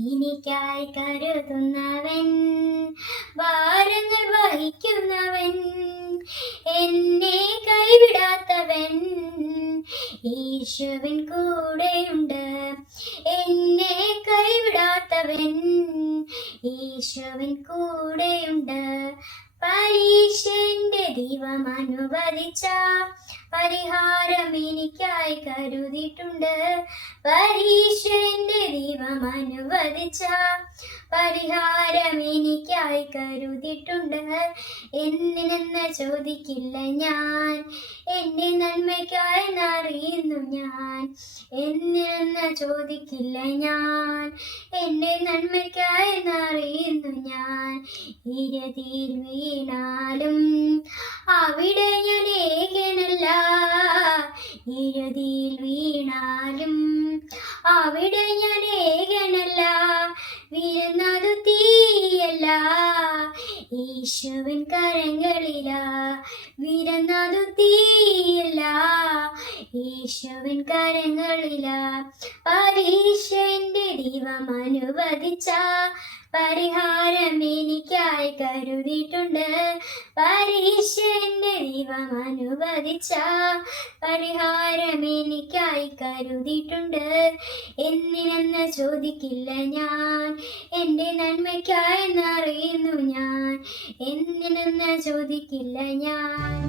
എനിക്കായി കരുതുന്നവൻ, ഭാരങ്ങൾ വഹിക്കുന്നവൻ, എന്നെ കൈവിടാത്തവൻ, യേശുവിൻ കൂടെയുണ്ട്. എന്നെ കൈവിടാത്തവൻ, യേശുവിൻ കൂടെയുണ്ട്. പരീക്ഷന്റെ ദൈവം അനുവദിച്ച പരിഹാരം എനിക്കായി കരുതിയിട്ടുണ്ട്. പരീക്ഷന്റെ ദൈവം അനുവദിച്ച പരിഹാരം എനിക്കായി കരുതിയിട്ടുണ്ട്. എന്തിനെന്ന് ചോദിക്കില്ല ഞാൻ, എൻ്റെ നന്മയ്ക്കായി അറിയുന്നു ഞാൻ. എന്തിനെന്ന് ചോദിക്കില്ല ഞാൻ, എൻ്റെ നന്മയ്ക്കായി അറിയുന്നു ഞാൻ. ഇരതിയിൽ വീണാലും അവിടെ ഞാൻ ഏകനല്ല. ഇരതിയിൽ വീണാലും അവിടെ ഞാൻ ഏകനല്ല. വീഴുന്നത് തീയല്ല, യേശുവിൻ കരങ്ങളിലാ. വീഴുന്നത് തീയല്ല, യേശുവിൻ കരങ്ങളിലാ. പരീക്ഷന്റെ ദൈവം അനുവദിച്ച പരിഹാരം എനിക്കായി കരുതിയിട്ടുണ്ട്. പരീക്ഷന്റെ ദൈവം അനുവദിച്ച പരിഹാരം എനിക്കായി കരുതിയിട്ടുണ്ട്. എന്തിനെന്ന് ചോദിക്കില്ല ഞാൻ, എൻ്റെ നന്മയ്ക്കായി അറിയുന്നു ഞാൻ. എന്തിനെന്ന് ചോദിക്കില്ല ഞാൻ.